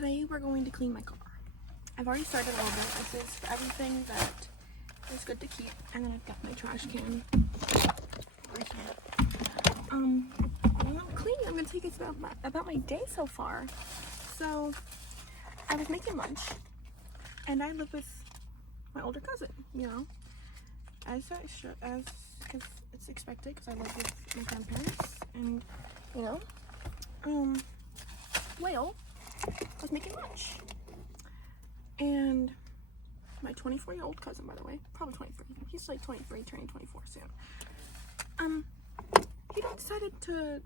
Today we're going to clean my car. I've already started a little bit. This is for everything that is good to keep. And then I've got my trash can right here. I'm cleaning. I'm going to take you about my day so far. So I was making lunch and I live with my older cousin, you know, as it's expected because I live with my grandparents, and you know, Whale was making lunch, and my 24-year-old cousin, by the way, probably 23, he's like 23, turning 24 soon, he decided to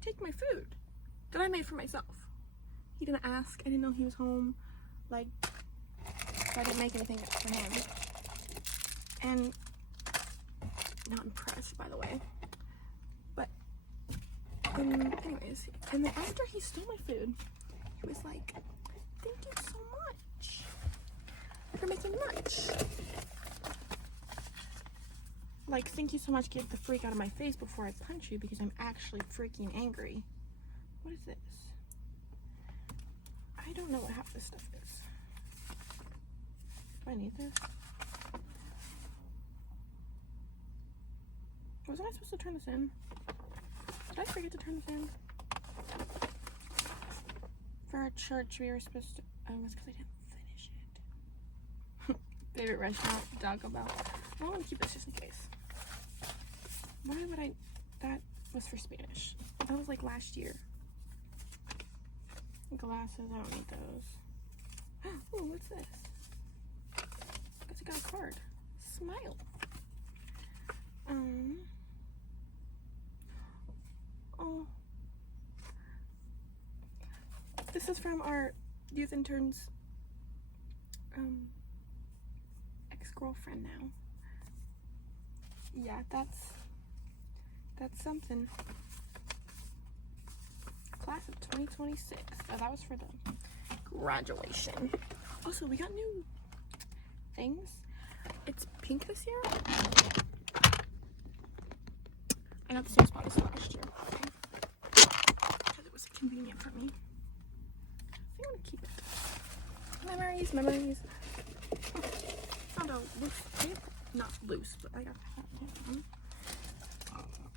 take my food that I made for myself. He didn't ask. I didn't know he was home. Like, I didn't make anything for him. And not impressed, by the way. But anyways, and then after he stole my food, he was like, "Thank you so much for making lunch." Like, "Thank you so much, get the freak out of my face before I punch you because I'm actually freaking angry." What is this? I don't know what half this stuff is. Do I need this? Wasn't I supposed to turn this in? Did I forget to turn this in? For our church, we were supposed to... Oh, it's because I didn't finish it. Favorite restaurant, Taco Bell. I want to keep this just in case. Why would I... That was for Spanish. That was like last year. Glasses, I don't need those. Oh, what's this? I guess I got a card. Smile. Oh. This is from our youth intern's ex-girlfriend now. Yeah, that's something. Class of 2026. Oh, that was for the graduation. Also, we got new things. It's pink this year. I got the same spot as last year because it was convenient for me. I think I'm gonna keep it. Memories. Found a loose tape. Not loose, but I got that.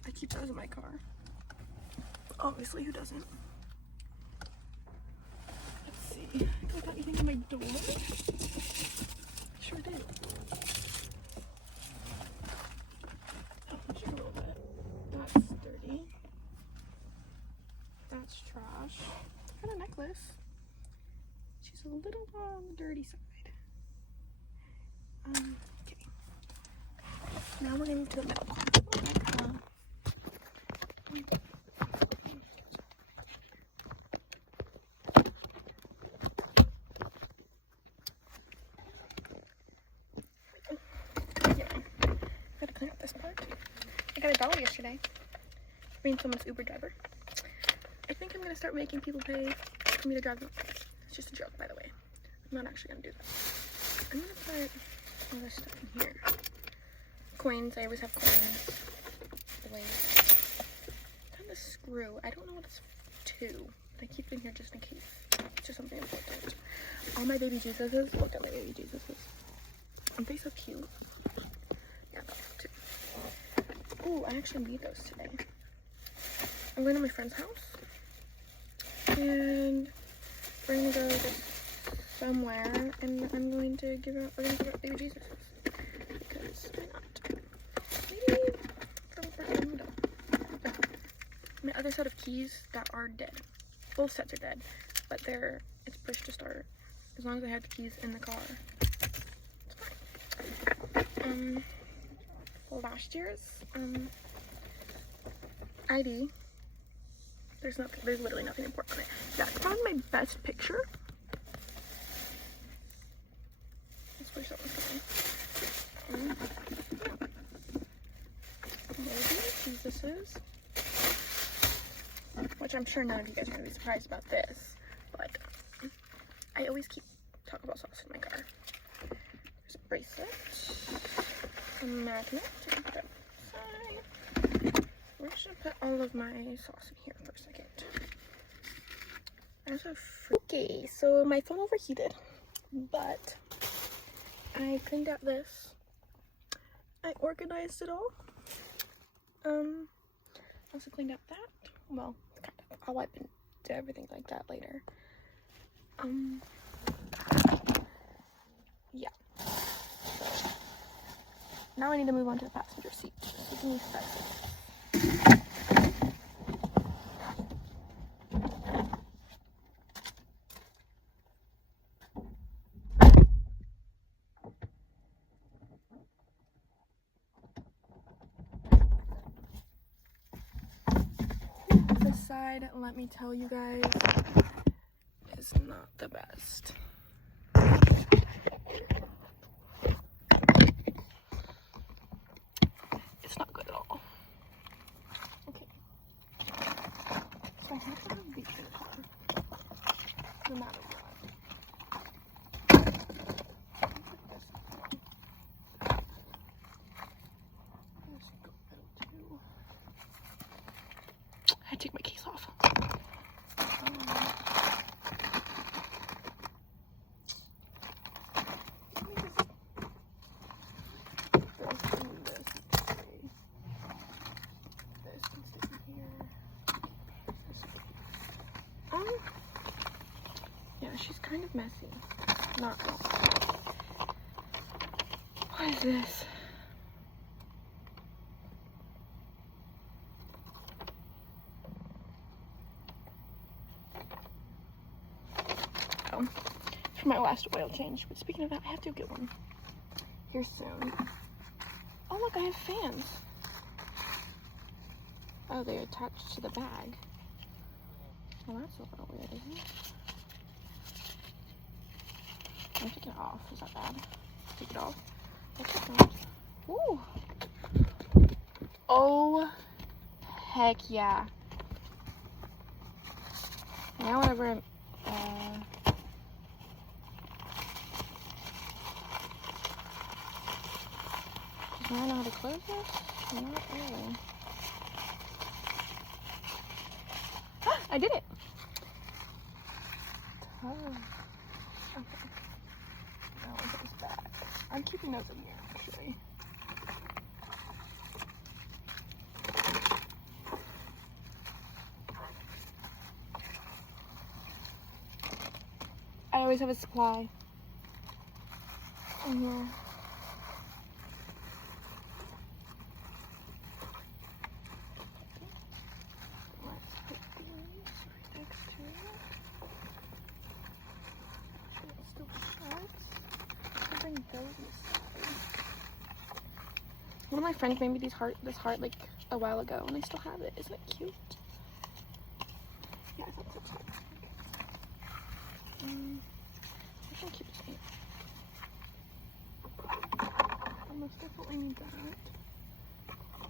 I keep those in my car. Obviously, who doesn't? Let's see. Did I got anything on my door? Sure did. Oh, just a little bit. That's dirty. That's trash. I got a necklace. She's a little on the dirty side. Okay. Now we're going to the middle part. This part. I got $1 yesterday for being someone's Uber driver. I think I'm gonna start making people pay for me to drive them. It's just a joke, by the way. I'm not actually gonna do that. I'm gonna put all this stuff in here. Coins. I always have coins. Always. I have a screw. I don't know what it's to. I keep it in here just in case. It's just something important. All my baby Jesuses. Look at my baby Jesuses. Aren't they so cute? Yeah, those too. Oh, I actually need those today. I'm going to my friend's house, and we're gonna go somewhere, and I'm going to give out. We're gonna give out baby Jesus because why not? Maybe from Fernando. My other set of keys that are dead. Both sets are dead, but it's push to start. As long as I have the keys in the car, it's fine. Last year's ID. There's literally nothing important on it. That's probably my best picture. That's where someone's going. Maybe Jesus's, which I'm sure none of you guys are gonna be surprised about this, but I always keep Taco Bell sauce in my car. There's a bracelet. A magnet to put it aside. We're just gonna put all of my sauce in here for a second. Okay, so my phone overheated, but I cleaned out this. I organized it all. Also cleaned out that. Well, kind of. I'll wipe and do everything like that later. Yeah. So now I need to move on to the passenger seat. So give me a second. This side, let me tell you guys, is not the best. It's not good at all. Okay. So I have to have beach in the car, no matter what. I take my case off. Yeah, she's kind of messy. Not. What is this? Oh, for my last oil change. But speaking of that, I have to get one here soon. Oh look, I have fans. Oh, they're attached to the bag. Well, that's a little weird, isn't it? I'm taking it off. Is that bad? Take it off. Ooh. Oh, heck yeah. Now whenever I'm, do I know how to close this? Not really. I did it! Oh. Okay. Now it goes back. I'm keeping those in here, actually. I always have a supply in here. One of my friends made me this heart like a while ago, and I still have it. Isn't it cute? Yeah, I thought so. I should keep this in. I most definitely need that.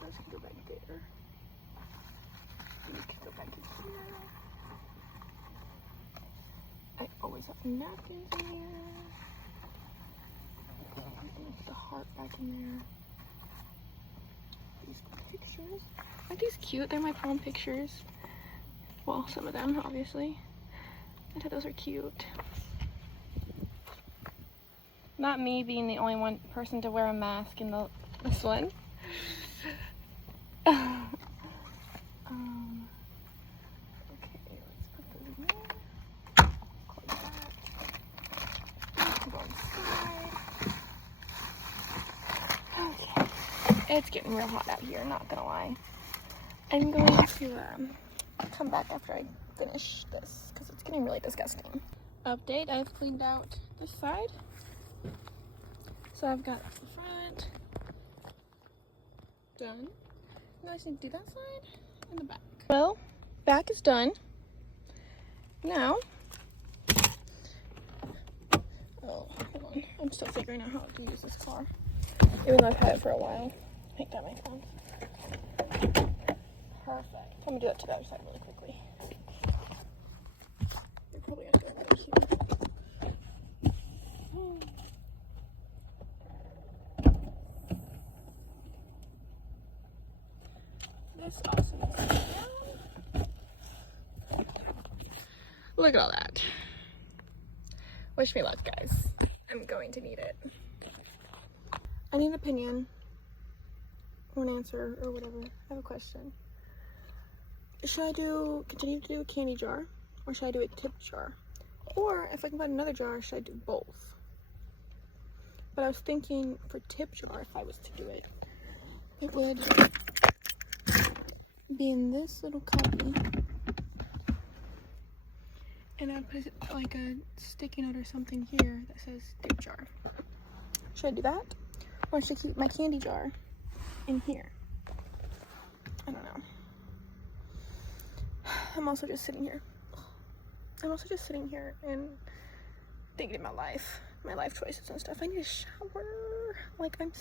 Those can go back there. These can go back in here. I always have napkins in here. Put the heart back in there. These pictures. Aren't these cute? They're my prom pictures. Well, some of them, obviously. I thought those are cute. Not me being the only one person to wear a mask in this one. Okay, let's put those in there. Close that. Go inside. Okay. It's getting real hot out here, not gonna lie. I'm going to come back after I finish this because it's getting really disgusting. Update, I've cleaned out this side. So I've got the front done. Now I just need to do that side and the back. Well, back is done. Now, oh, hold on. I'm still figuring out how to use this car. Even though I've had it for a while. I think that makes sense. Perfect. I'm gonna do that to the other side really quickly. You're probably gonna go right here. This also needs to go down. Look at all that. Wish me luck, guys. I'm going to need it. I need an opinion or an answer or whatever. I have a question. Should I continue to do a candy jar, or should I do a tip jar? Or if I can find another jar, should I do both? But I was thinking for tip jar, if I was to do it, it would be in this little cubby, and I'd put like a sticky note or something here that says tip jar. Should I do that? Or should I keep my candy jar in here? I don't know. I'm also just sitting here and thinking about my life choices and stuff. I need a shower. Like, I'm